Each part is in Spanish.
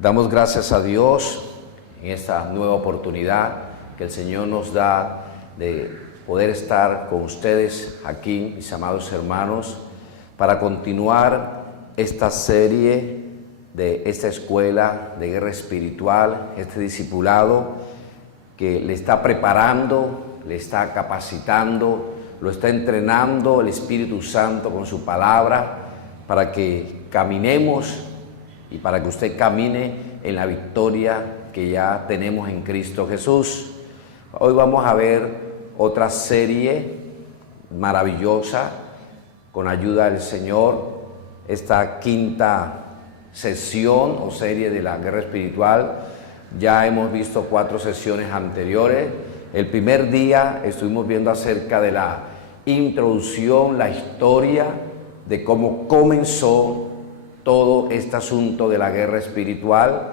Damos gracias a Dios en esta nueva oportunidad que el Señor nos da de poder estar con ustedes aquí, mis amados hermanos, para continuar esta serie de esta escuela de guerra espiritual, este discipulado que le está preparando, le está capacitando, lo está entrenando el Espíritu Santo con su palabra para que caminemos y para que usted camine en la victoria que ya tenemos en Cristo Jesús. Hoy vamos a ver otra serie maravillosa con ayuda del Señor, esta quinta sesión o serie de la guerra espiritual. Ya hemos visto 4 sesiones anteriores. El primer día estuvimos viendo acerca de la introducción, la historia de cómo comenzó todo este asunto de la guerra espiritual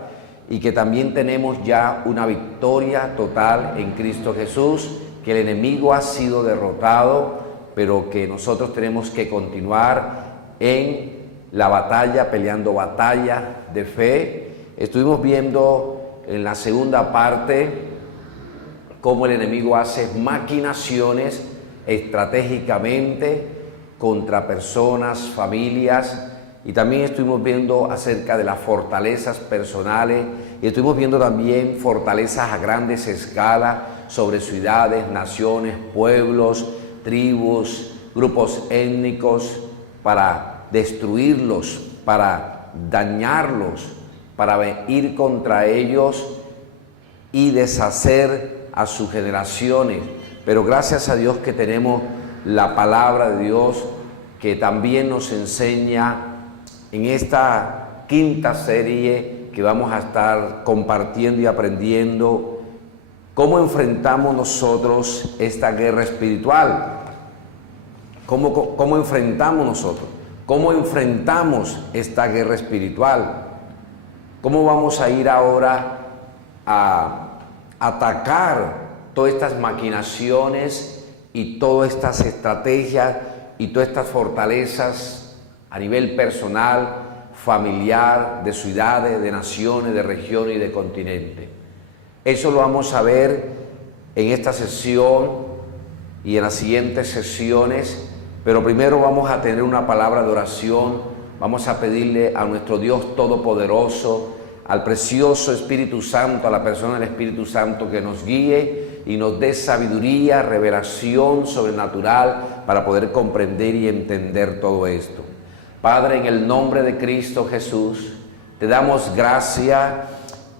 y que también tenemos ya una victoria total en Cristo Jesús, que el enemigo ha sido derrotado, pero que nosotros tenemos que continuar en la batalla, peleando batalla de fe. Estuvimos viendo en la segunda parte cómo el enemigo hace maquinaciones estratégicamente contra personas, familias, y también estuvimos viendo acerca de las fortalezas personales y estuvimos viendo también fortalezas a grandes escalas sobre ciudades, naciones, pueblos, tribus, grupos étnicos, para destruirlos, para dañarlos, para ir contra ellos y deshacer a sus generaciones. Pero gracias a Dios que tenemos la palabra de Dios que también nos enseña en esta quinta serie que vamos a estar compartiendo y aprendiendo cómo enfrentamos nosotros esta guerra espiritual. ¿Cómo enfrentamos nosotros? ¿Cómo enfrentamos esta guerra espiritual? ¿Cómo vamos a ir ahora a atacar todas estas maquinaciones y todas estas estrategias y todas estas fortalezas a nivel personal, familiar, de ciudades, de naciones, de regiones y de continentes? Eso lo vamos a ver en esta sesión y en las siguientes sesiones, pero primero vamos a tener una palabra de oración. Vamos a pedirle a nuestro Dios Todopoderoso, al precioso Espíritu Santo, a la persona del Espíritu Santo, que nos guíe y nos dé sabiduría, revelación sobrenatural para poder comprender y entender todo esto. Padre, en el nombre de Cristo Jesús, te damos gracias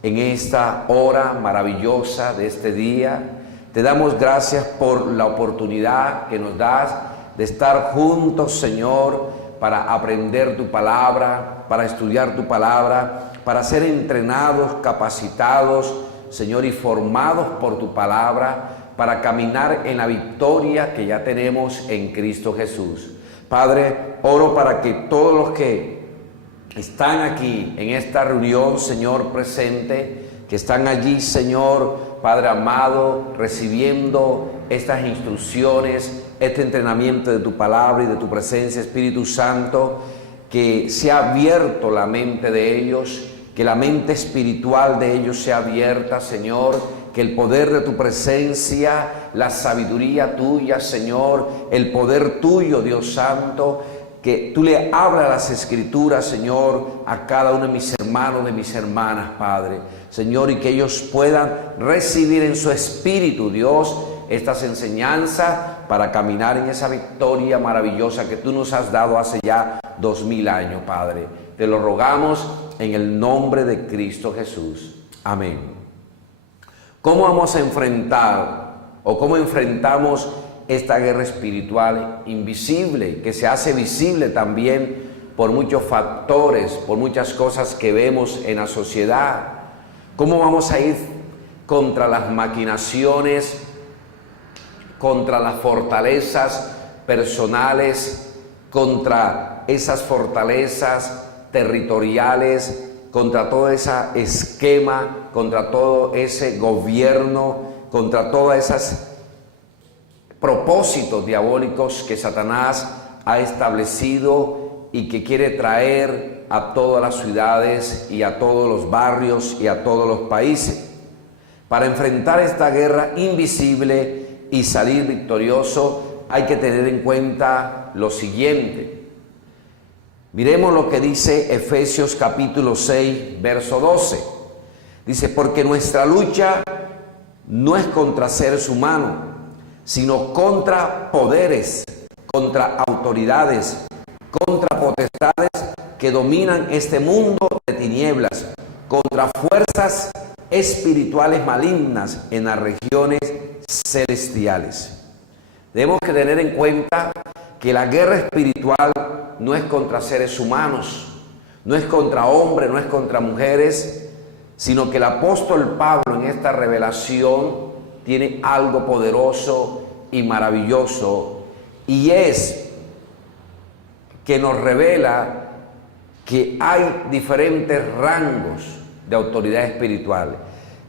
en esta hora maravillosa de este día. Te damos gracias por la oportunidad que nos das de estar juntos, Señor, para aprender tu palabra, para estudiar tu palabra, para ser entrenados, capacitados, Señor, y formados por tu palabra, para caminar en la victoria que ya tenemos en Cristo Jesús. Padre, oro para que todos los que están aquí en esta reunión, Señor, presente, que están allí, Señor, Padre amado, recibiendo estas instrucciones, este entrenamiento de tu palabra y de tu presencia, Espíritu Santo, que sea abierto la mente de ellos, que la mente espiritual de ellos sea abierta, Señor, que el poder de tu presencia, la sabiduría tuya, Señor, el poder tuyo, Dios Santo, que tú le abras las Escrituras, Señor, a cada uno de mis hermanos, de mis hermanas, Padre, Señor, y que ellos puedan recibir en su espíritu, Dios, estas enseñanzas para caminar en esa victoria maravillosa que tú nos has dado hace ya 2000 años, Padre. Te lo rogamos en el nombre de Cristo Jesús. Amén. ¿Cómo vamos a enfrentar o cómo enfrentamos esta guerra espiritual invisible, que se hace visible también por muchos factores, por muchas cosas que vemos en la sociedad? ¿Cómo vamos a ir contra las maquinaciones, contra las fortalezas personales, contra esas fortalezas territoriales, contra todo ese esquema, contra todo ese gobierno, contra todos esos propósitos diabólicos que Satanás ha establecido y que quiere traer a todas las ciudades y a todos los barrios y a todos los países. Para enfrentar esta guerra invisible y salir victorioso, hay que tener en cuenta lo siguiente. Miremos lo que dice Efesios capítulo 6, verso 12. Dice, porque nuestra lucha no es contra seres humanos, sino contra poderes, contra autoridades, contra potestades que dominan este mundo de tinieblas, contra fuerzas espirituales malignas en las regiones celestiales. Debemos que tener en cuenta que la guerra espiritual no es contra seres humanos, no es contra hombres, no es contra mujeres, sino que el apóstol Pablo en esta revelación tiene algo poderoso y maravilloso, y es que nos revela que hay diferentes rangos de autoridad espiritual,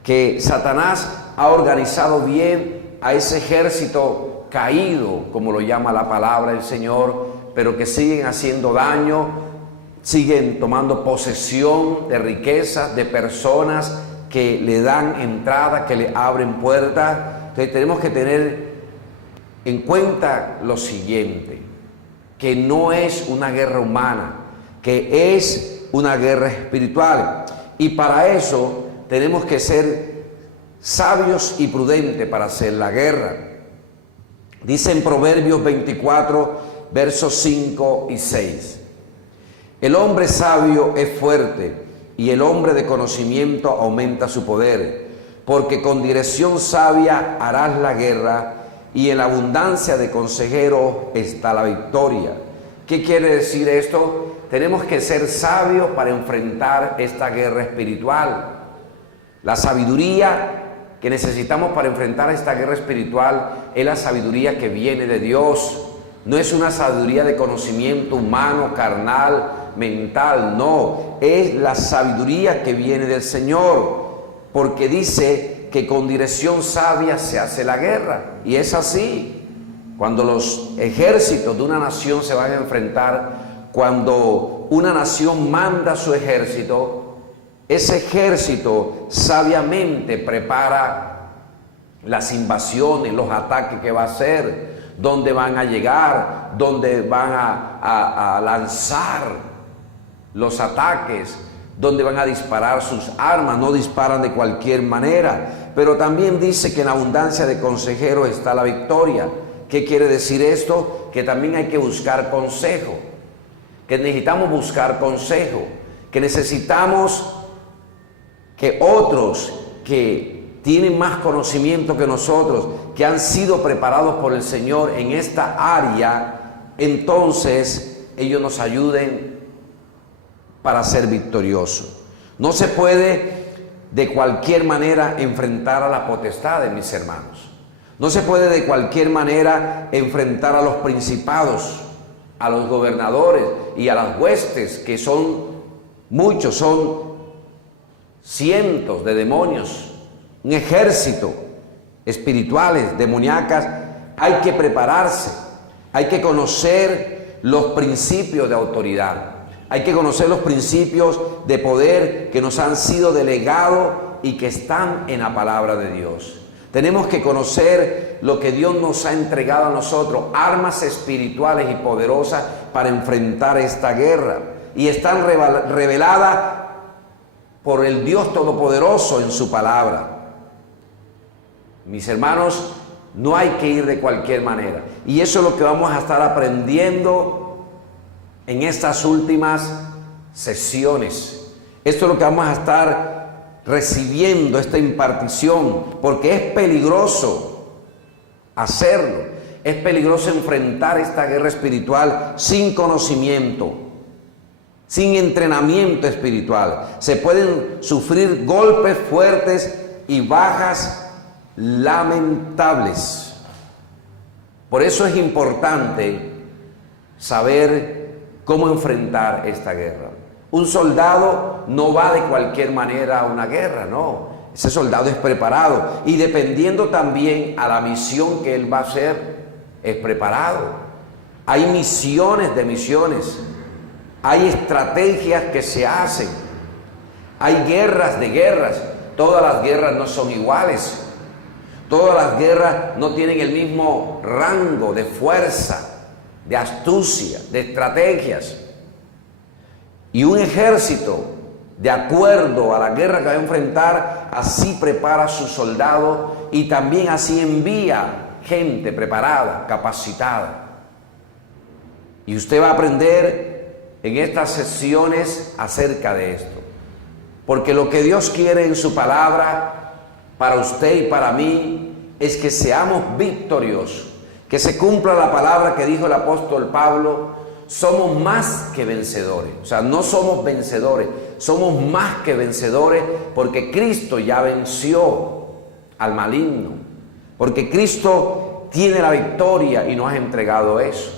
que Satanás ha organizado bien a ese ejército caído, como lo llama la palabra del Señor, pero que siguen haciendo daño, siguen tomando posesión de riquezas, de personas que le dan entrada, que le abren puertas. Entonces tenemos que tener en cuenta lo siguiente, que no es una guerra humana, que es una guerra espiritual. Y para eso tenemos que ser sabios y prudentes para hacer la guerra. Dice en Proverbios 24, versos 5 y 6. El hombre sabio es fuerte y el hombre de conocimiento aumenta su poder, porque con dirección sabia harás la guerra y en la abundancia de consejeros está la victoria. ¿Qué quiere decir esto? Tenemos que ser sabios para enfrentar esta guerra espiritual. La sabiduría que necesitamos para enfrentar esta guerra espiritual es la sabiduría que viene de Dios. No es una sabiduría de conocimiento humano, carnal, mental, no. Es la sabiduría que viene del Señor, porque dice que con dirección sabia se hace la guerra. Y es así. Cuando los ejércitos de una nación se van a enfrentar, cuando una nación manda su ejército, ese ejército sabiamente prepara las invasiones, los ataques que va a hacer, dónde van a llegar, dónde van a lanzar los ataques, dónde van a disparar sus armas. No disparan de cualquier manera. Pero también dice que en abundancia de consejeros está la victoria. ¿Qué quiere decir esto? Que también hay que buscar consejo, que necesitamos buscar consejo, que necesitamos que otros que tienen más conocimiento que nosotros, que han sido preparados por el Señor en esta área, entonces ellos nos ayuden para ser victoriosos. No se puede de cualquier manera enfrentar a la potestad, mis hermanos. No se puede de cualquier manera enfrentar a los principados, a los gobernadores y a las huestes, que son muchos, son cientos de demonios, un ejército espirituales, demoníacas. Hay que prepararse, hay que conocer los principios de autoridad, hay que conocer los principios de poder que nos han sido delegados y que están en la palabra de Dios. Tenemos que conocer lo que Dios nos ha entregado a nosotros, armas espirituales y poderosas para enfrentar esta guerra. Y están reveladas por el Dios Todopoderoso en su palabra. Mis hermanos, no hay que ir de cualquier manera. Y eso es lo que vamos a estar aprendiendo en estas últimas sesiones. Esto es lo que vamos a estar recibiendo, esta impartición, porque es peligroso hacerlo. Es peligroso enfrentar esta guerra espiritual sin conocimiento, sin entrenamiento espiritual. Se pueden sufrir golpes fuertes y bajas lamentables. Por eso es importante saber cómo enfrentar esta guerra. Un soldado no va de cualquier manera a una guerra, no. Ese soldado es preparado y dependiendo también a la misión que él va a hacer, es preparado. Hay misiones de misiones. hay estrategias que se hacen, hay guerras de guerras. Todas las guerras no son iguales, todas las guerras no tienen el mismo rango de fuerza, de astucia, de estrategias. Y un ejército, de acuerdo a la guerra que va a enfrentar, así prepara a sus soldados y también así envía gente preparada, capacitada. Y usted va a aprender en estas sesiones acerca de esto. Porque lo que Dios quiere en su palabra, para usted y para mí, es que seamos victoriosos, que se cumpla la palabra que dijo el apóstol Pablo: somos más que vencedores. O sea, no somos vencedores, somos más que vencedores, porque Cristo ya venció al maligno, porque Cristo tiene la victoria y nos ha entregado eso.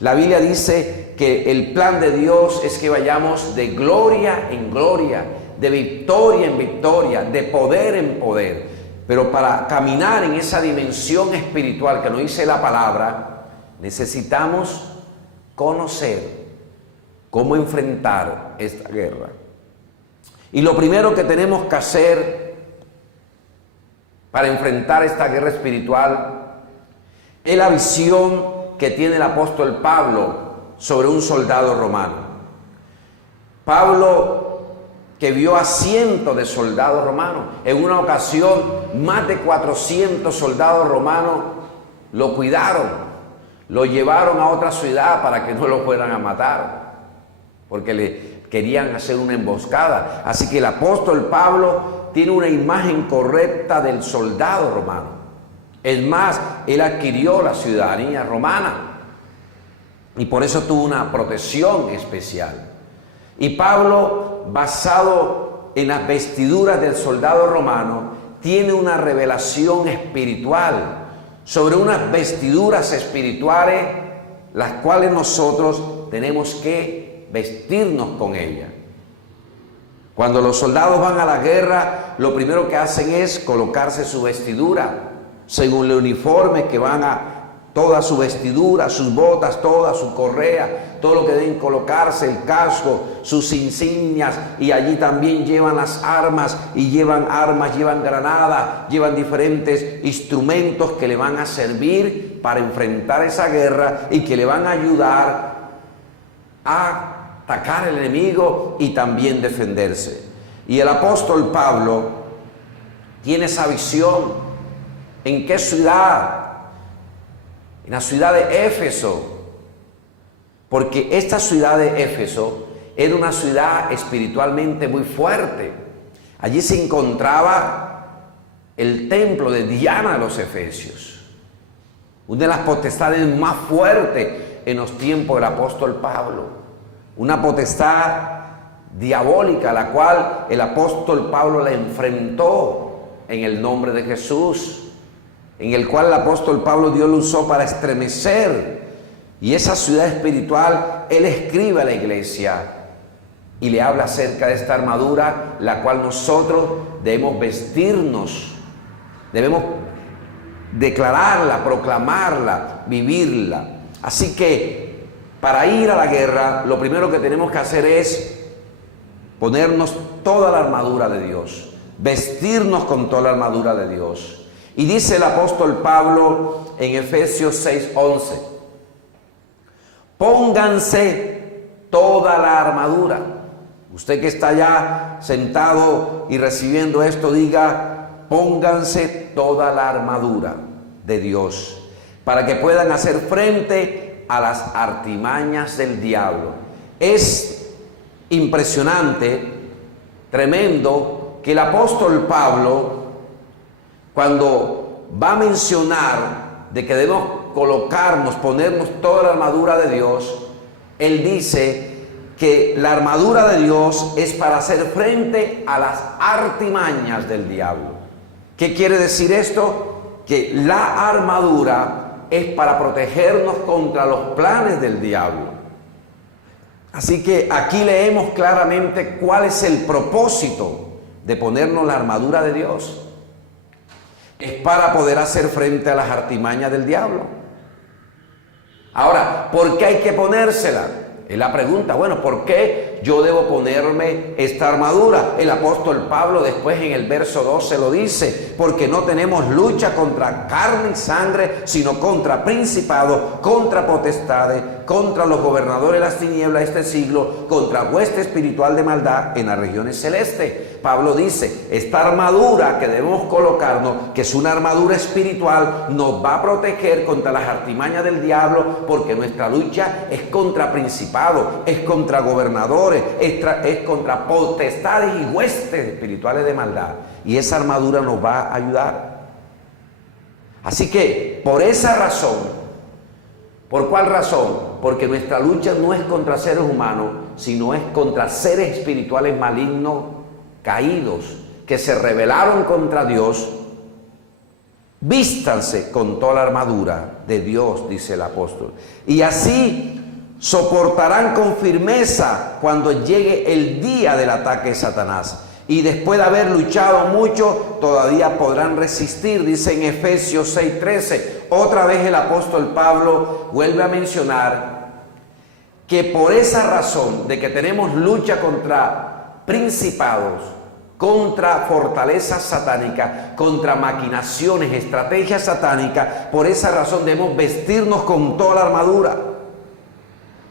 La Biblia dice que el plan de Dios es que vayamos de gloria en gloria, de victoria en victoria, de poder en poder. Pero para caminar en esa dimensión espiritual que nos dice la palabra, necesitamos conocer cómo enfrentar esta guerra. Y lo primero que tenemos que hacer para enfrentar esta guerra espiritual es la visión que tiene el apóstol Pablo sobre un soldado romano. Pablo, que vio a cientos de soldados romanos, en una ocasión más de 400 soldados romanos lo cuidaron, lo llevaron a otra ciudad para que no lo fueran a matar, porque le querían hacer una emboscada. Así que el apóstol Pablo tiene una imagen correcta del soldado romano. Es más, él adquirió la ciudadanía romana y por eso tuvo una protección especial. Y Pablo, basado en las vestiduras del soldado romano, tiene una revelación espiritual sobre unas vestiduras espirituales, las cuales nosotros tenemos que vestirnos con ellas. Cuando los soldados van a la guerra, lo primero que hacen es colocarse su vestidura, según el uniforme que van a, toda su vestidura, sus botas, toda su correa, todo lo que deben colocarse, el casco, sus insignias, y allí también llevan las armas, y llevan armas, llevan granadas, llevan diferentes instrumentos que le van a servir para enfrentar esa guerra y que le van a ayudar a atacar al enemigo y también defenderse. Y el apóstol Pablo tiene esa visión. ¿En qué ciudad? En la ciudad de Éfeso, porque esta ciudad de Éfeso era una ciudad espiritualmente muy fuerte. Allí se encontraba el templo de Diana de los Efesios, una de las potestades más fuertes en los tiempos del apóstol Pablo, una potestad diabólica, la cual el apóstol Pablo la enfrentó en el nombre de Jesús, en el cual el apóstol Pablo Dios lo usó para estremecer. Y esa ciudad espiritual, él escribe a la iglesia y le habla acerca de esta armadura, la cual nosotros debemos vestirnos, debemos declararla, proclamarla, vivirla. Así que para ir a la guerra, lo primero que tenemos que hacer es ponernos toda la armadura de Dios, vestirnos con toda la armadura de Dios. Y dice el apóstol Pablo en Efesios 6:11, pónganse toda la armadura. Usted que está ya sentado y recibiendo esto, diga, pónganse toda la armadura de Dios, para que puedan hacer frente a las artimañas del diablo. Es impresionante, tremendo, que el apóstol Pablo, cuando va a mencionar de que debemos colocarnos, ponernos toda la armadura de Dios, él dice que la armadura de Dios es para hacer frente a las artimañas del diablo. ¿Qué quiere decir esto? Que la armadura es para protegernos contra los planes del diablo. Así que aquí leemos claramente cuál es el propósito de ponernos la armadura de Dios. Es para poder hacer frente a las artimañas del diablo. Ahora, ¿por qué hay que ponérsela? Es la pregunta, bueno, ¿por qué yo debo ponerme esta armadura? El apóstol Pablo después en el verso 12 lo dice, porque no tenemos lucha contra carne y sangre, sino contra principados, contra potestades, contra los gobernadores de las tinieblas de este siglo, contra hueste espiritual de maldad en las regiones celestes. Pablo dice, esta armadura que debemos colocarnos, que es una armadura espiritual, nos va a proteger contra las artimañas del diablo, porque nuestra lucha es contra principados, es contra gobernadores, es contra potestades y huestes espirituales de maldad. Y esa armadura nos va a ayudar. Así que, por esa razón, ¿por cuál razón? Porque nuestra lucha no es contra seres humanos, sino es contra seres espirituales malignos, caídos, que se rebelaron contra Dios. Vístanse con toda la armadura de Dios, dice el apóstol, y así soportarán con firmeza cuando llegue el día del ataque de Satanás. Y después de haber luchado mucho, todavía podrán resistir, dice en Efesios 6:13. Otra vez el apóstol Pablo vuelve a mencionar que por esa razón de que tenemos lucha contra principados, contra fortalezas satánicas, contra maquinaciones, estrategias satánicas, por esa razón debemos vestirnos con toda la armadura.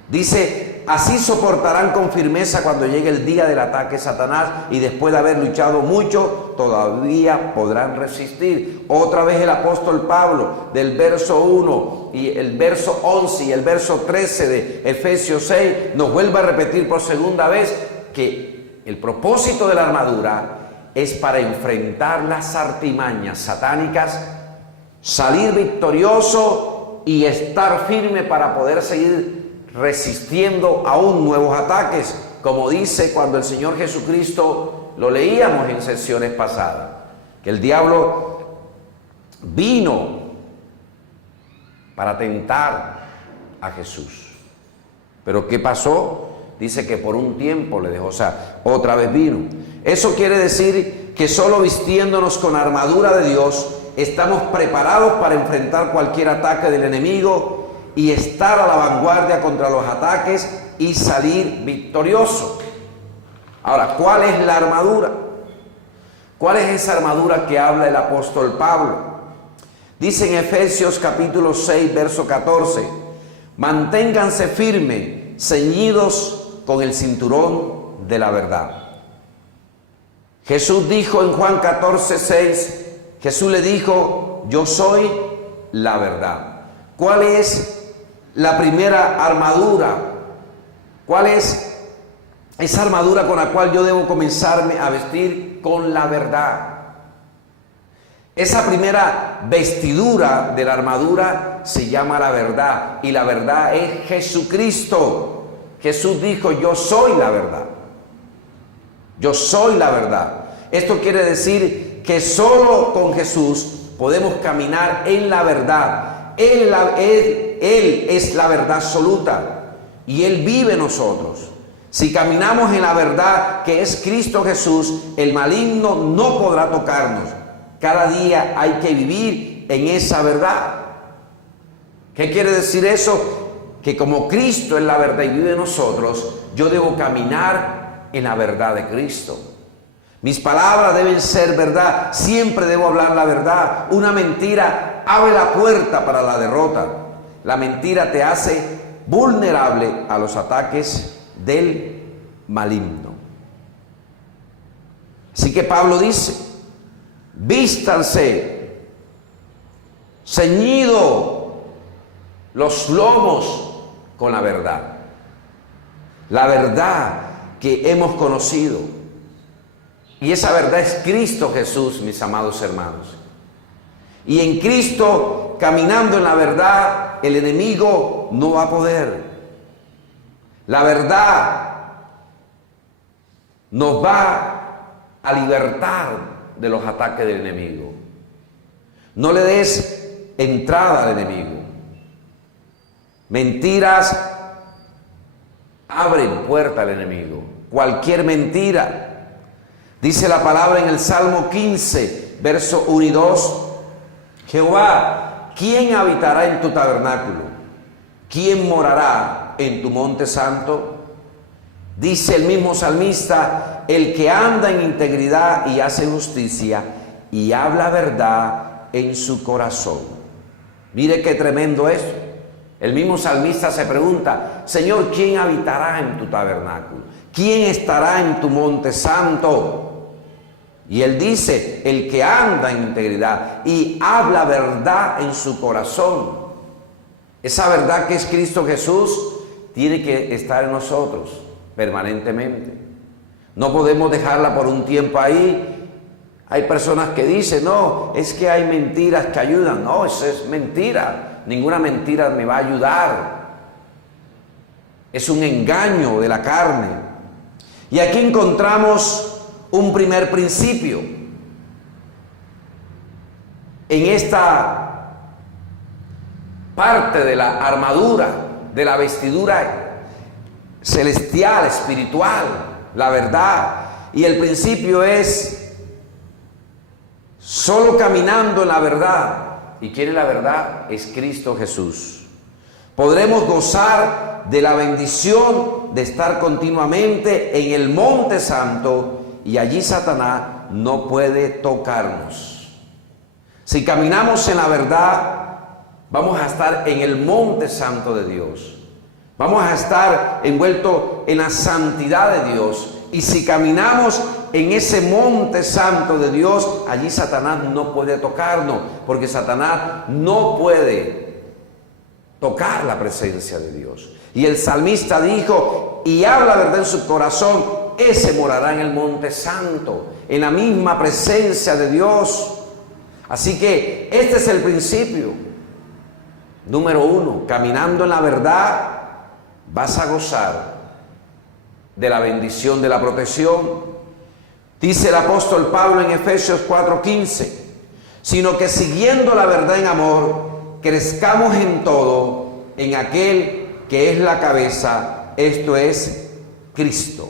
Dice, así soportarán con firmeza cuando llegue el día del ataque de Satanás, y después de haber luchado mucho, todavía podrán resistir. Otra vez el apóstol Pablo, del verso 1 y el verso 11 y el verso 13 de Efesios 6, nos vuelve a repetir por segunda vez que el propósito de la armadura es para enfrentar las artimañas satánicas, salir victorioso y estar firme para poder seguir resistiendo aún nuevos ataques, como dice cuando el Señor Jesucristo, lo leíamos en sesiones pasadas, que el diablo vino para tentar a Jesús. Pero ¿qué pasó? Dice que por un tiempo le dejó, o sea, otra vez vino. Eso quiere decir que solo vistiéndonos con armadura de Dios, estamos preparados para enfrentar cualquier ataque del enemigo y estar a la vanguardia contra los ataques y salir victorioso. Ahora, ¿cuál es la armadura? ¿Cuál es esa armadura que habla el apóstol Pablo? Dice en Efesios capítulo 6, verso 14, manténganse firmes, ceñidos con el cinturón de la verdad. Jesús dijo en Juan 14, 6, Jesús le dijo, yo soy la verdad. ¿Cuál es la primera armadura? ¿Cuál es esa armadura con la cual yo debo comenzarme a vestir? Con la verdad. Esa primera vestidura de la armadura se llama la verdad, y la verdad es Jesucristo. Jesús dijo, yo soy la verdad. Yo soy la verdad. Esto quiere decir que solo con Jesús podemos caminar en la verdad. Él es la verdad absoluta y Él vive en nosotros. Si caminamos en la verdad que es Cristo Jesús, el maligno no podrá tocarnos. Cada día hay que vivir en esa verdad. ¿Qué quiere decir eso? Que como Cristo es la verdad y vive en nosotros, yo debo caminar en la verdad de Cristo. Mis palabras deben ser verdad, siempre debo hablar la verdad. Una mentira abre la puerta para la derrota. La mentira te hace vulnerable a los ataques del maligno. Así que Pablo dice, vístanse, ceñido los lomos con la verdad. La verdad que hemos conocido. Y esa verdad es Cristo Jesús, mis amados hermanos. Y en Cristo, caminando en la verdad, el enemigo no va a poder. La verdad nos va a libertar de los ataques del enemigo. No le des entrada al enemigo. Mentiras abren puerta al enemigo. Cualquier mentira. Dice la palabra en el Salmo 15, verso 1 y 2. Jehová, ¿quién habitará en tu tabernáculo? ¿Quién morará en tu monte santo? Dice el mismo salmista: el que anda en integridad y hace justicia y habla verdad en su corazón. Mire qué tremendo es. El mismo salmista se pregunta: Señor, ¿quién habitará en tu tabernáculo? ¿Quién estará en tu monte santo? Y él dice: el que anda en integridad y habla verdad en su corazón. Esa verdad que es Cristo Jesús tiene que estar en nosotros permanentemente. No podemos dejarla por un tiempo ahí. Hay personas que dicen: no, es que hay mentiras que ayudan. No, eso es mentira. Ninguna mentira me va a ayudar. Es un engaño de la carne. Y aquí encontramos un primer principio. En esta parte de la armadura, de la vestidura celestial, espiritual, la verdad. Y el principio es: solo caminando en la verdad. ¿Y quién es la verdad? Es Cristo Jesús. Podremos gozar de la bendición de estar continuamente en el monte santo, y allí Satanás no puede tocarnos. Si caminamos en la verdad, vamos a estar en el monte santo de Dios. Vamos a estar envueltos en la santidad de Dios. Y si caminamos en ese monte santo de Dios, allí Satanás no puede tocarnos, porque Satanás no puede tocar la presencia de Dios. Y el salmista dijo: y habla verdad en su corazón, ese morará en el monte santo, en la misma presencia de Dios. Así que este es el principio. Número 1, caminando en la verdad, vas a gozar de la bendición de la protección. Dice el apóstol Pablo en Efesios 4:15: sino que siguiendo la verdad en amor, crezcamos en todo en aquel que es la cabeza, esto es Cristo.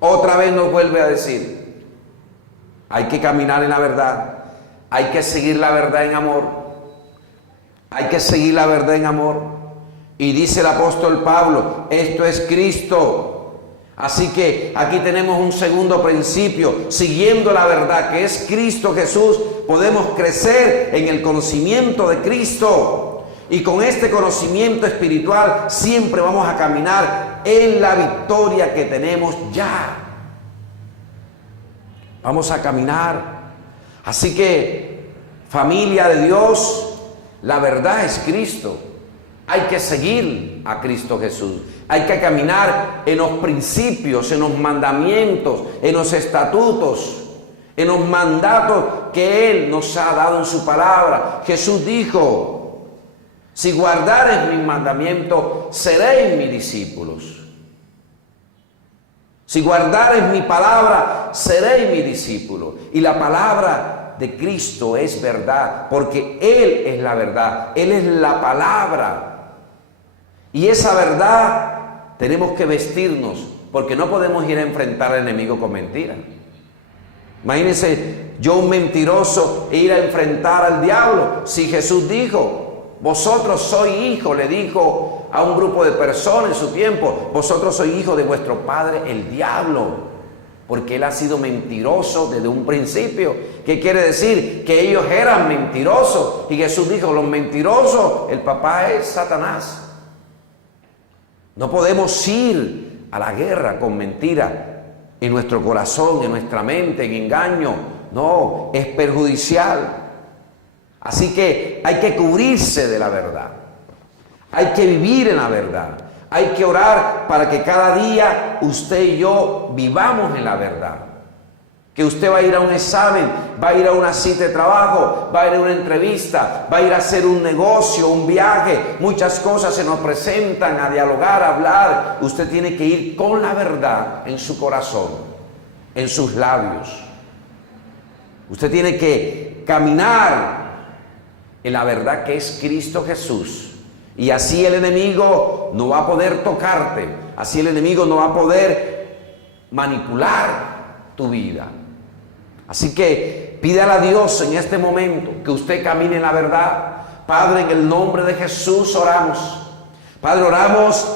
Otra vez nos vuelve a decir: hay que caminar en la verdad, hay que seguir la verdad en amor, hay que seguir la verdad en amor. Y dice el apóstol Pablo: esto es Cristo. Así que aquí tenemos un segundo principio. Siguiendo la verdad que es Cristo Jesús, podemos crecer en el conocimiento de Cristo. Y con este conocimiento espiritual siempre vamos a caminar en la victoria que tenemos ya. Vamos a caminar. Así que, familia de Dios, la verdad es Cristo. Hay que seguir a Cristo Jesús. Hay que caminar en los principios, en los mandamientos, en los estatutos, en los mandatos que Él nos ha dado en su palabra. Jesús dijo: si guardares mis mandamientos, seréis mis discípulos. Si guardares mi palabra, seréis mis discípulos. Y la palabra de Cristo es verdad, porque Él es la verdad. Él es la palabra. Y esa verdad tenemos que vestirnos, porque no podemos ir a enfrentar al enemigo con mentiras. Imagínense yo, un mentiroso, e ir a enfrentar al diablo. Si Jesús dijo: vosotros sois hijos, le dijo a un grupo de personas en su tiempo, vosotros sois hijos de vuestro padre el diablo, porque él ha sido mentiroso desde un principio. ¿Qué quiere decir? Que ellos eran mentirosos. Y Jesús dijo: los mentirosos, el papá es Satanás. No podemos ir a la guerra con mentira en nuestro corazón, en nuestra mente, en engaño. No, es perjudicial. Así que hay que cubrirse de la verdad. Hay que vivir en la verdad. Hay que orar para que cada día usted y yo vivamos en la verdad. Que usted va a ir a un examen, va a ir a una cita de trabajo, va a ir a una entrevista, va a ir a hacer un negocio, un viaje. Muchas cosas se nos presentan a dialogar, a hablar. Usted tiene que ir con la verdad en su corazón, en sus labios. Usted tiene que caminar en la verdad que es Cristo Jesús. Y así el enemigo no va a poder tocarte. Así el enemigo no va a poder manipular tu vida. Así que pídale a Dios en este momento que usted camine en la verdad. Padre, en el nombre de Jesús oramos. Padre, oramos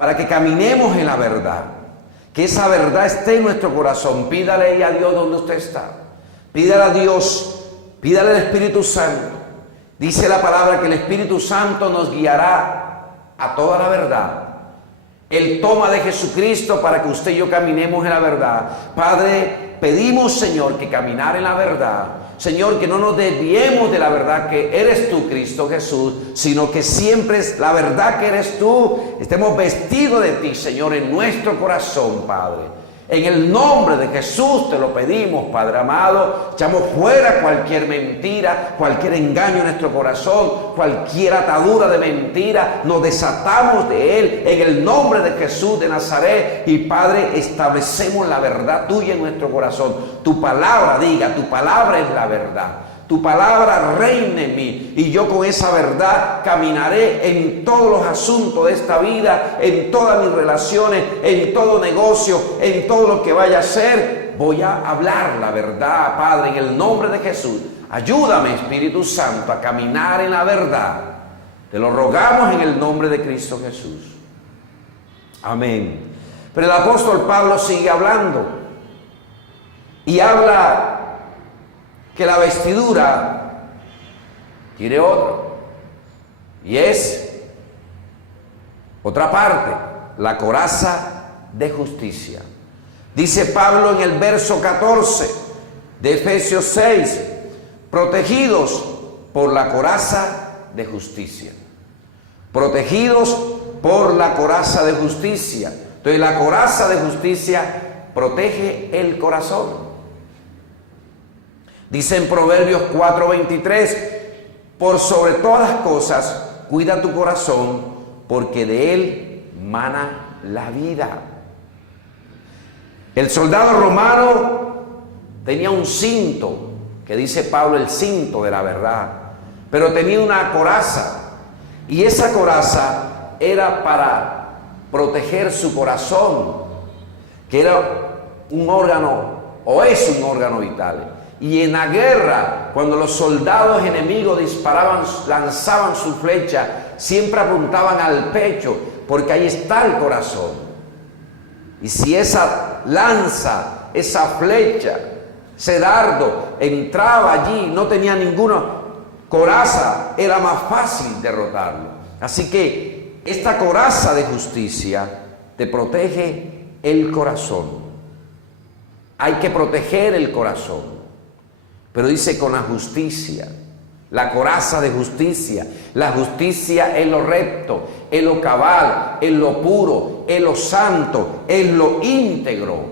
para que caminemos en la verdad. Que esa verdad esté en nuestro corazón. Pídale a Dios donde usted está. Pídale a Dios, pídale al Espíritu Santo. Dice la palabra que el Espíritu Santo nos guiará a toda la verdad. Él toma de Jesucristo para que usted y yo caminemos en la verdad. Padre, pedimos, Señor, que caminar en la verdad. Señor, que no nos desviemos de la verdad que eres tú, Cristo Jesús, sino que siempre es la verdad que eres tú. Estemos vestidos de ti, Señor, en nuestro corazón, Padre. En el nombre de Jesús te lo pedimos, Padre amado. Echamos fuera cualquier mentira, cualquier engaño en nuestro corazón, cualquier atadura de mentira. Nos desatamos de él en el nombre de Jesús de Nazaret. Y Padre, establecemos la verdad tuya en nuestro corazón. Tu palabra diga, tu palabra es la verdad. Tu palabra reina en mí y yo con esa verdad caminaré en todos los asuntos de esta vida, en todas mis relaciones, en todo negocio, en todo lo que vaya a hacer. Voy a hablar la verdad, Padre, en el nombre de Jesús. Ayúdame, Espíritu Santo, a caminar en la verdad. Te lo rogamos en el nombre de Cristo Jesús. Amén. Pero el apóstol Pablo sigue hablando y habla que la vestidura tiene otro, y es otra parte, la coraza de justicia. Dice Pablo en el verso 14 de Efesios 6, protegidos por la coraza de justicia. Protegidos por la coraza de justicia. Entonces la coraza de justicia protege el corazón. Dice en Proverbios 4:23, por sobre todas las cosas, cuida tu corazón, porque de él mana la vida. El soldado romano tenía un cinto, que dice Pablo, el cinto de la verdad, pero tenía una coraza, y esa coraza era para proteger su corazón, que era un órgano, o es un órgano vital. Y en la guerra, cuando los soldados enemigos disparaban, lanzaban su flecha, siempre apuntaban al pecho, porque ahí está el corazón. Y si esa lanza, esa flecha, ese dardo entraba allí, no tenía ninguna coraza, era más fácil derrotarlo. Así que esta coraza de justicia te protege el corazón. Hay que proteger el corazón. Pero dice con la justicia, la coraza de justicia. La justicia es lo recto, es lo cabal, es lo puro, es lo santo, es lo íntegro.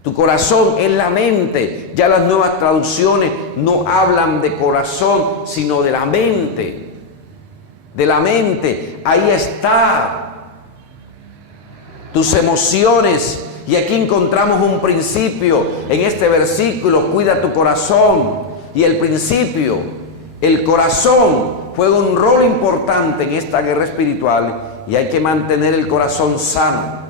Tu corazón es la mente. Ya las nuevas traducciones no hablan de corazón, sino de la mente. De la mente, ahí está. Tus emociones. Y aquí encontramos un principio en este versículo, cuida tu corazón. Y el principio, el corazón, juega un rol importante en esta guerra espiritual y hay que mantener el corazón sano,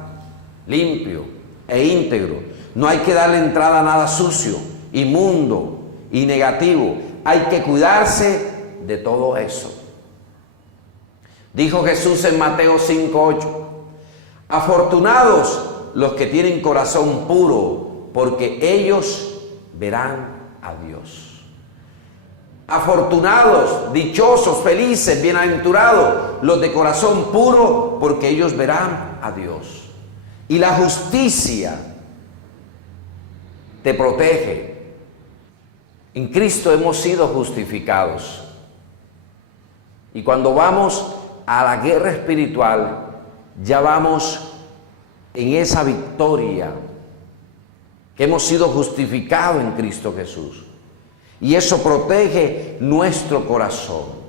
limpio e íntegro. No hay que darle entrada a nada sucio, inmundo y negativo. Hay que cuidarse de todo eso. Dijo Jesús en Mateo 5:8, afortunados los que tienen corazón puro, porque ellos verán a Dios. Afortunados, dichosos, felices, bienaventurados los de corazón puro, porque ellos verán a Dios. Y la justicia te protege. En Cristo hemos sido justificados. Y cuando vamos a la guerra espiritual, ya vamos en esa victoria, que hemos sido justificados en Cristo Jesús. Y eso protege nuestro corazón.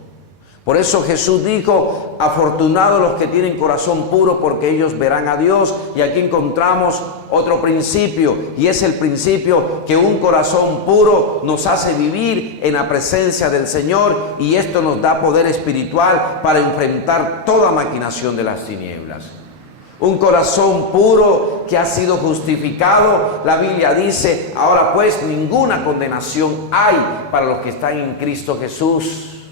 Por eso Jesús dijo, afortunados los que tienen corazón puro, porque ellos verán a Dios. Y aquí encontramos otro principio, y es el principio que un corazón puro nos hace vivir en la presencia del Señor, y esto nos da poder espiritual para enfrentar toda maquinación de las tinieblas. Un corazón puro que ha sido justificado. La Biblia dice, ahora pues ninguna condenación hay para los que están en Cristo Jesús.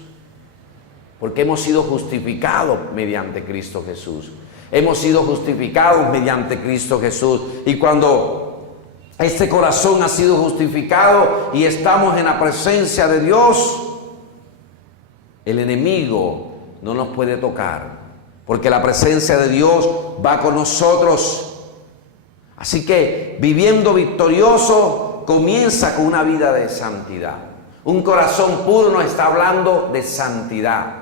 porque hemos sido justificados mediante Cristo Jesús. Hemos sido justificados mediante Cristo Jesús. Y cuando este corazón ha sido justificado y estamos en la presencia de Dios, el enemigo no nos puede tocar, porque la presencia de Dios va con nosotros. Así que viviendo victorioso comienza con una vida de santidad. Un corazón puro nos está hablando de santidad.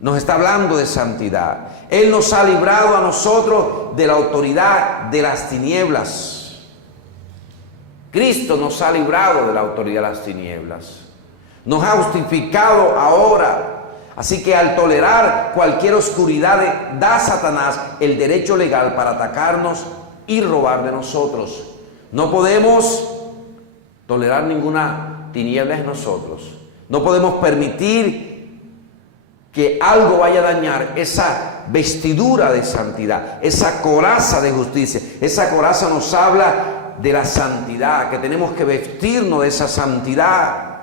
Nos está hablando de santidad. Él nos ha librado a nosotros de la autoridad de las tinieblas. Cristo nos ha librado de la autoridad de las tinieblas. Nos ha justificado ahora. Así que al tolerar cualquier oscuridad, da a Satanás el derecho legal para atacarnos y robar de nosotros. No podemos tolerar ninguna tiniebla en nosotros. No podemos permitir que algo vaya a dañar esa vestidura de santidad, esa coraza de justicia. Esa coraza nos habla de la santidad, que tenemos que vestirnos de esa santidad.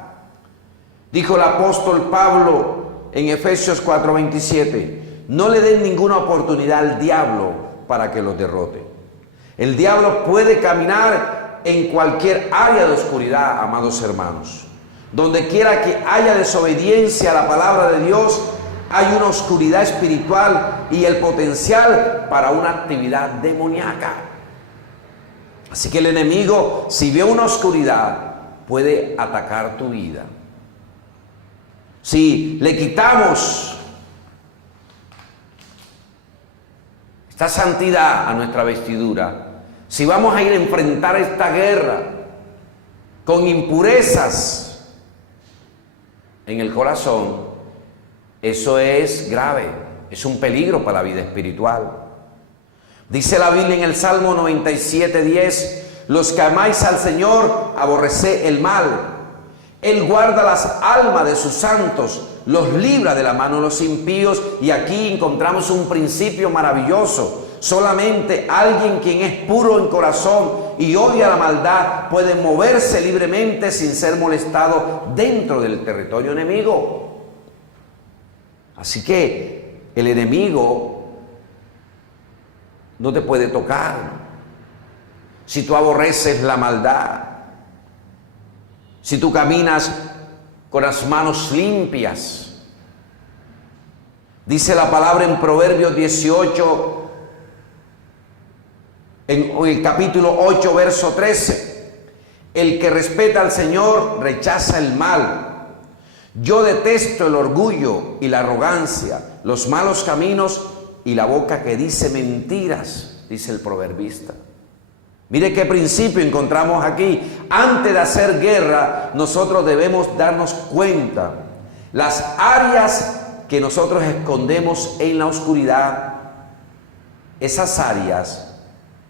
Dijo el apóstol Pablo en Efesios 4:27, no le den ninguna oportunidad al diablo para que los derrote. El diablo puede caminar en cualquier área de oscuridad, amados hermanos. Donde quiera que haya desobediencia a la palabra de Dios, hay una oscuridad espiritual y el potencial para una actividad demoníaca. Así que el enemigo, si ve una oscuridad, puede atacar tu vida. Si le quitamos esta santidad a nuestra vestidura, si vamos a ir a enfrentar esta guerra con impurezas en el corazón, eso es grave, es un peligro para la vida espiritual. Dice la Biblia en el Salmo 97:10, los que amáis al Señor, aborreced el mal. Él guarda las almas de sus santos, los libra de la mano de los impíos. Y aquí encontramos un principio maravilloso. Solamente alguien quien es puro en corazón y odia la maldad puede moverse libremente sin ser molestado dentro del territorio enemigo. Así que el enemigo no te puede tocar si tú aborreces la maldad. Si tú caminas con las manos limpias. Dice la palabra en Proverbios 18, en el capítulo 8, verso 13. El que respeta al Señor rechaza el mal. Yo detesto el orgullo y la arrogancia, los malos caminos y la boca que dice mentiras, dice el proverbista. Mire qué principio encontramos aquí. Antes de hacer guerra, nosotros debemos darnos cuenta las áreas que nosotros escondemos en la oscuridad. Esas áreas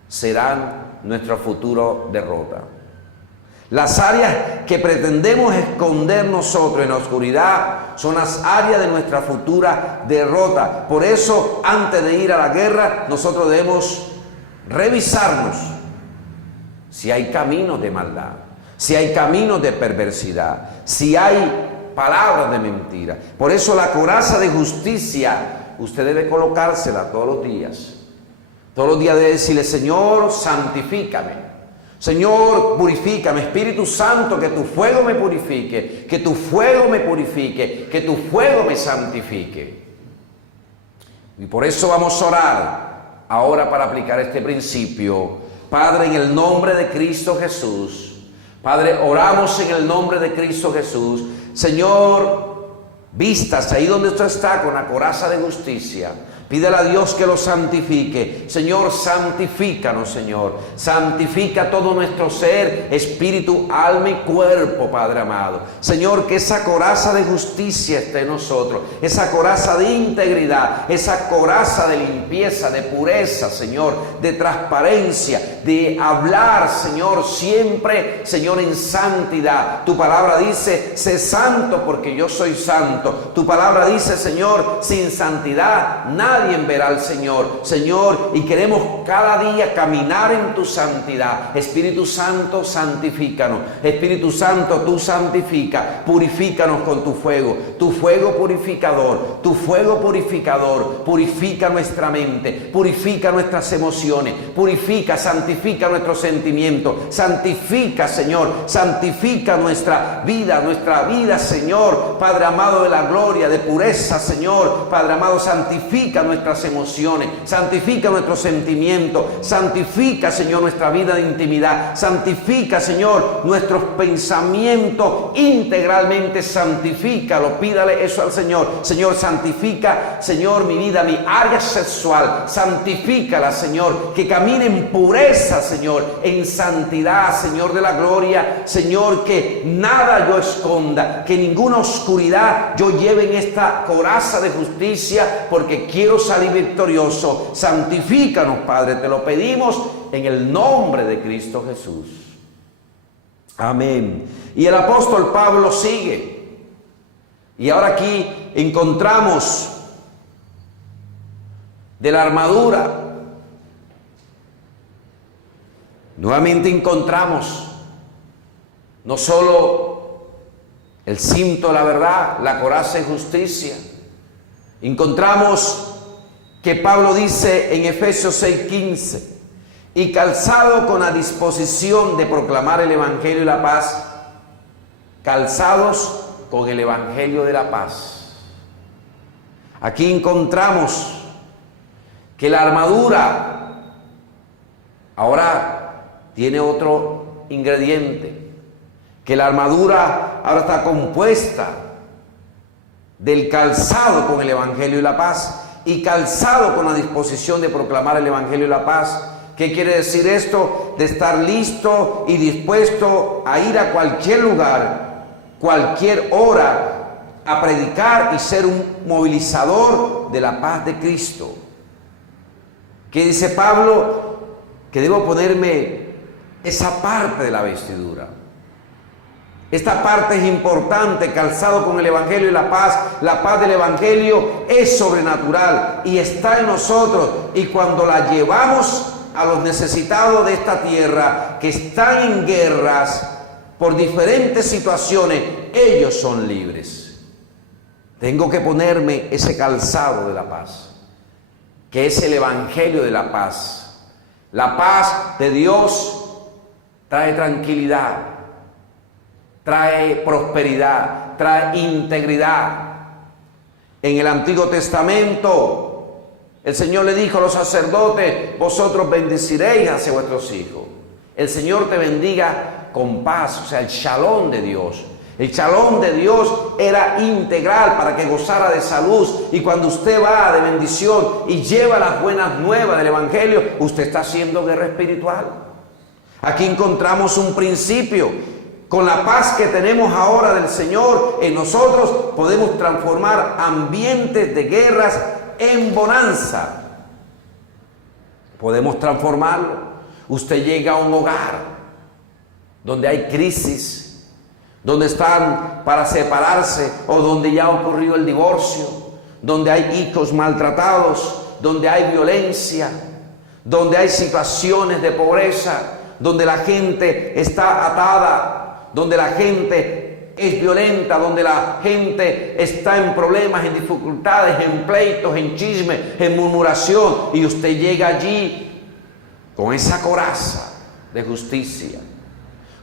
serán nuestra futura derrota. Las áreas que pretendemos esconder nosotros en la oscuridad son las áreas de nuestra futura derrota. Por eso, antes de ir a la guerra, nosotros debemos revisarnos si hay caminos de maldad, si hay caminos de perversidad, si hay palabras de mentira. Por eso la coraza de justicia, usted debe colocársela todos los días. Todos los días debe decirle, Señor, santifícame. Señor, purifícame. Espíritu Santo, que tu fuego me purifique, que tu fuego me purifique, que tu fuego me santifique. Y por eso vamos a orar ahora para aplicar este principio. Padre, en el nombre de Cristo Jesús, Padre, oramos en el nombre de Cristo Jesús. Señor, vístase ahí donde usted está con la coraza de justicia. Pídele a Dios que lo santifique. Señor, santifícanos, Señor. Santifica todo nuestro ser, espíritu, alma y cuerpo, Padre amado. Señor, que esa coraza de justicia esté en nosotros. Esa coraza de integridad, esa coraza de limpieza, de pureza, Señor, de transparencia, de hablar, Señor, siempre, Señor, en santidad. Tu palabra dice, sé santo porque yo soy santo. Tu palabra dice, Señor, sin santidad nadie nadie verá al Señor, Señor, y queremos cada día caminar en tu santidad. Espíritu Santo, santifícanos. Espíritu Santo, tú santifica, purifícanos con tu fuego purificador, tu fuego purificador. Purifica nuestra mente, purifica nuestras emociones, purifica, santifica nuestros sentimientos, santifica, Señor, santifica nuestra vida, Señor, Padre amado de la gloria, de pureza, Señor, Padre amado, santifica nuestras emociones, santifica nuestros sentimientos, santifica, Señor, nuestra vida de intimidad, santifica, Señor, nuestros pensamientos integralmente, santifícalo, pídale eso al Señor. Señor, santifica, Señor, mi vida, mi área sexual, santifícala, Señor, que camine en pureza, Señor, en santidad, Señor de la gloria, Señor, que nada yo esconda, que ninguna oscuridad yo lleve en esta coraza de justicia, porque quiero salir victorioso. Santifícanos, Padre, te lo pedimos en el nombre de Cristo Jesús. Amén. Y el apóstol Pablo sigue. Y ahora aquí encontramos de la armadura. Nuevamente encontramos no solo el cinto de la verdad, la coraza de justicia. Encontramos que Pablo dice en Efesios 6:15, y calzado con la disposición de proclamar el evangelio de la paz, calzados con el evangelio de la paz. Aquí encontramos que la armadura ahora tiene otro ingrediente, que la armadura ahora está compuesta del calzado con el evangelio de la paz y calzado con la disposición de proclamar el evangelio de la paz. ¿Qué quiere decir esto? De estar listo y dispuesto a ir a cualquier lugar, cualquier hora, a predicar y ser un movilizador de la paz de Cristo. ¿Qué dice Pablo? Que debo ponerme esa parte de la vestidura. Esta parte es importante, calzado con el evangelio y la paz. La paz del evangelio es sobrenatural y está en nosotros, y cuando la llevamos a los necesitados de esta tierra que están en guerras por diferentes situaciones, ellos son libres. Tengo que ponerme ese calzado de la paz, que es el evangelio de la paz. La paz de Dios trae tranquilidad, trae prosperidad, trae integridad. En el Antiguo Testamento, el Señor le dijo a los sacerdotes: vosotros bendeciréis hacia vuestros hijos. El Señor te bendiga con paz, o sea, el shalom de Dios. El shalom de Dios era integral para que gozara de salud. Y cuando usted va de bendición y lleva las buenas nuevas del evangelio, usted está haciendo guerra espiritual. Aquí encontramos un principio. Con la paz que tenemos ahora del Señor en nosotros, podemos transformar ambientes de guerras en bonanza. Podemos transformarlo. Usted llega a un hogar donde hay crisis, donde están para separarse o donde ya ha ocurrido el divorcio, donde hay hijos maltratados, donde hay violencia, donde hay situaciones de pobreza, donde la gente está atada, donde la gente es violenta, donde la gente está en problemas, en dificultades, en pleitos, en chismes, en murmuración, y usted llega allí con esa coraza de justicia.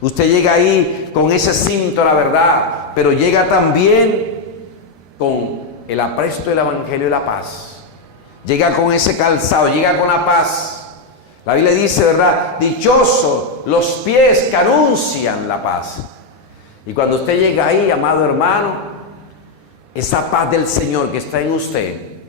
Usted llega ahí con ese cinto de la verdad, pero llega también con el apresto del evangelio y la paz. Llega con ese calzado, llega con la paz. La Biblia dice, ¿verdad? Dichosos los pies que anuncian la paz. Y cuando usted llega ahí, amado hermano, esa paz del Señor que está en usted,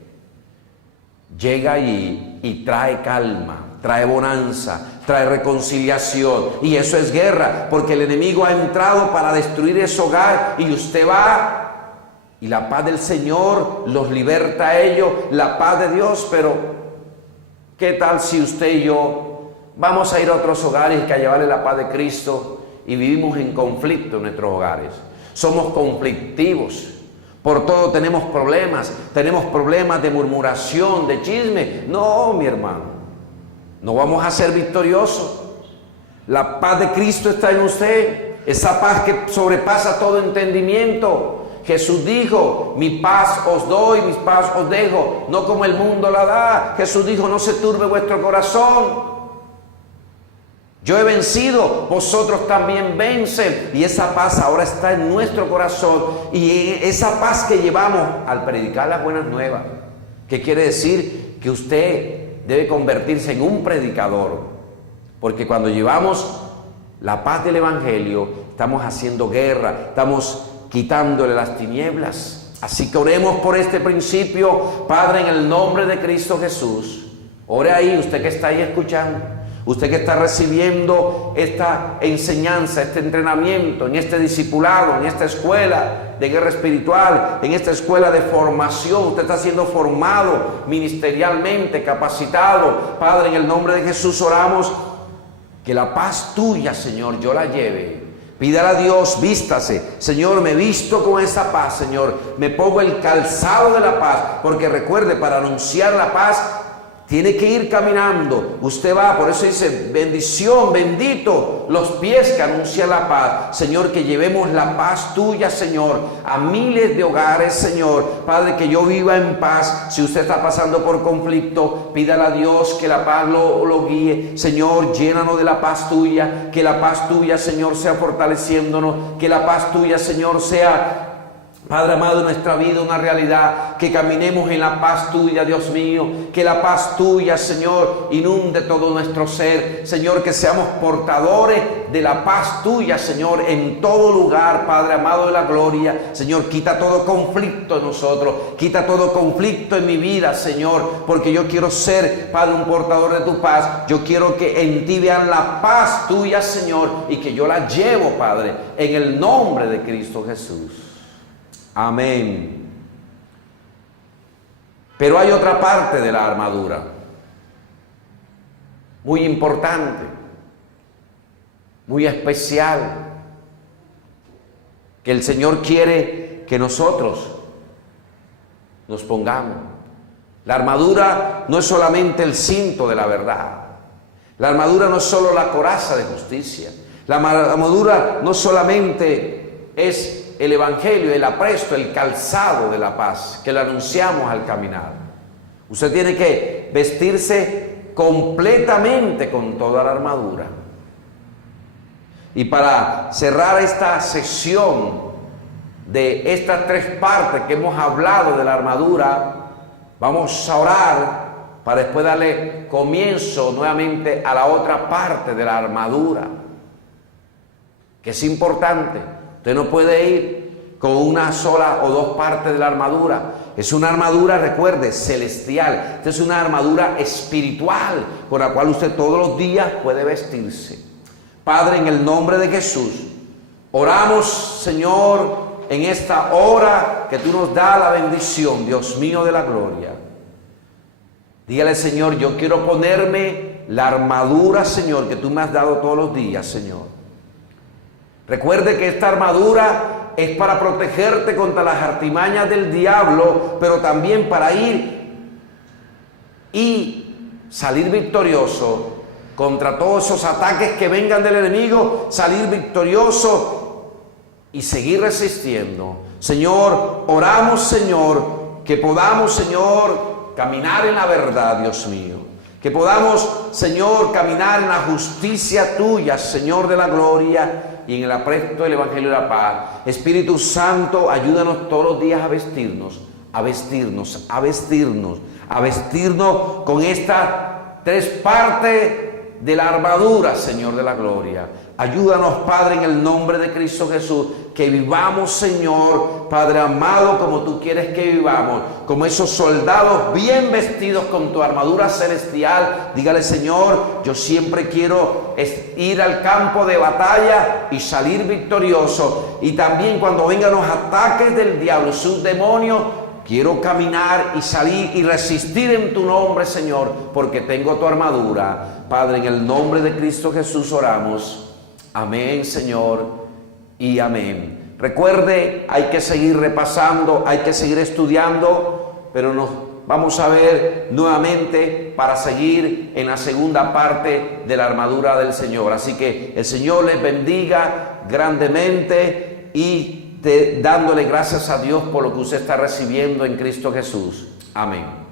llega allí y trae calma, trae bonanza, trae reconciliación. Y eso es guerra, porque el enemigo ha entrado para destruir ese hogar, y usted va, y la paz del Señor los liberta a ellos, la paz de Dios. Pero ¿qué tal si usted y yo vamos a ir a otros hogares que a llevarle la paz de Cristo y vivimos en conflicto en nuestros hogares? Somos conflictivos, Por todo tenemos problemas de murmuración, de chisme. No, mi hermano, no vamos a ser victoriosos. La paz de Cristo está en usted, esa paz que sobrepasa todo entendimiento. Jesús dijo, mi paz os doy, mi paz os dejo, no como el mundo la da. Jesús dijo, no se turbe vuestro corazón. Yo he vencido, vosotros también vencen. Y esa paz ahora está en nuestro corazón. Y esa paz que llevamos al predicar las buenas nuevas, que quiere decir que usted debe convertirse en un predicador. Porque cuando llevamos la paz del Evangelio, estamos haciendo guerra, estamos quitándole las tinieblas. Así que oremos por este principio. Padre, en el nombre de Cristo Jesús, ore ahí, usted que está ahí escuchando, usted que está recibiendo esta enseñanza, este entrenamiento, en este discipulado, en esta escuela de guerra espiritual, en esta escuela de formación. Usted está siendo formado ministerialmente, capacitado. Padre, en el nombre de Jesús oramos que la paz tuya, Señor, yo la lleve. Pídale a Dios, vístase. Señor, me visto con esa paz, Señor. Me pongo el calzado de la paz. Porque recuerde, para anunciar la paz, tiene que ir caminando. Usted va, por eso dice, bendición, bendito los pies que anuncian la paz. Señor, que llevemos la paz tuya, Señor, a miles de hogares, Señor. Padre, que yo viva en paz. Si usted está pasando por conflicto, pídale a Dios que la paz lo guíe. Señor, llénanos de la paz tuya. Que la paz tuya, Señor, sea fortaleciéndonos. Que la paz tuya, Señor, sea, Padre amado, en nuestra vida una realidad, que caminemos en la paz tuya, Dios mío, que la paz tuya, Señor, inunde todo nuestro ser, Señor, que seamos portadores de la paz tuya, Señor, en todo lugar, Padre amado de la gloria. Señor, quita todo conflicto en nosotros, quita todo conflicto en mi vida, Señor, porque yo quiero ser, Padre, un portador de tu paz. Yo quiero que en ti vean la paz tuya, Señor, y que yo la llevo, Padre, en el nombre de Cristo Jesús. Amén. Pero hay otra parte de la armadura, muy importante, muy especial, que el Señor quiere que nosotros nos pongamos. La armadura no es solamente el cinto de la verdad. La armadura no es solo la coraza de justicia. La armadura no solamente es el Evangelio, el apresto, el calzado de la paz, que le anunciamos al caminar. Usted tiene que vestirse completamente con toda la armadura. Y para cerrar esta sesión de estas tres partes que hemos hablado de la armadura, vamos a orar para después darle comienzo nuevamente a la otra parte de la armadura, que es importante. Usted no puede ir con una sola o dos partes de la armadura. Es una armadura, recuerde, celestial. Esta es una armadura espiritual con la cual usted todos los días puede vestirse. Padre, en el nombre de Jesús, oramos, Señor, en esta hora que tú nos das la bendición, Dios mío de la gloria. Dígale, Señor, yo quiero ponerme la armadura, Señor, que tú me has dado todos los días, Señor. Recuerde que esta armadura es para protegerte contra las artimañas del diablo, pero también para ir y salir victorioso contra todos esos ataques que vengan del enemigo, salir victorioso y seguir resistiendo. Señor, oramos, Señor, que podamos, Señor, caminar en la verdad, Dios mío. Que podamos, Señor, caminar en la justicia tuya, Señor de la gloria, y en el apresto del Evangelio de la paz. Espíritu Santo, ayúdanos todos los días a vestirnos, a vestirnos, a vestirnos, a vestirnos con estas tres partes de la armadura, Señor de la gloria. Ayúdanos, Padre, en el nombre de Cristo Jesús, que vivamos, Señor, Padre amado, como tú quieres que vivamos, como esos soldados bien vestidos con tu armadura celestial. Dígale, Señor, yo siempre quiero ir al campo de batalla y salir victorioso. Y también cuando vengan los ataques del diablo, sus demonios, quiero caminar y salir y resistir en tu nombre, Señor, porque tengo tu armadura. Padre, en el nombre de Cristo Jesús oramos. Amén, Señor, y amén. Recuerde, hay que seguir repasando, hay que seguir estudiando, pero nos vamos a ver nuevamente para seguir en la segunda parte de la armadura del Señor. Así que el Señor les bendiga grandemente y dándole gracias a Dios por lo que usted está recibiendo en Cristo Jesús. Amén.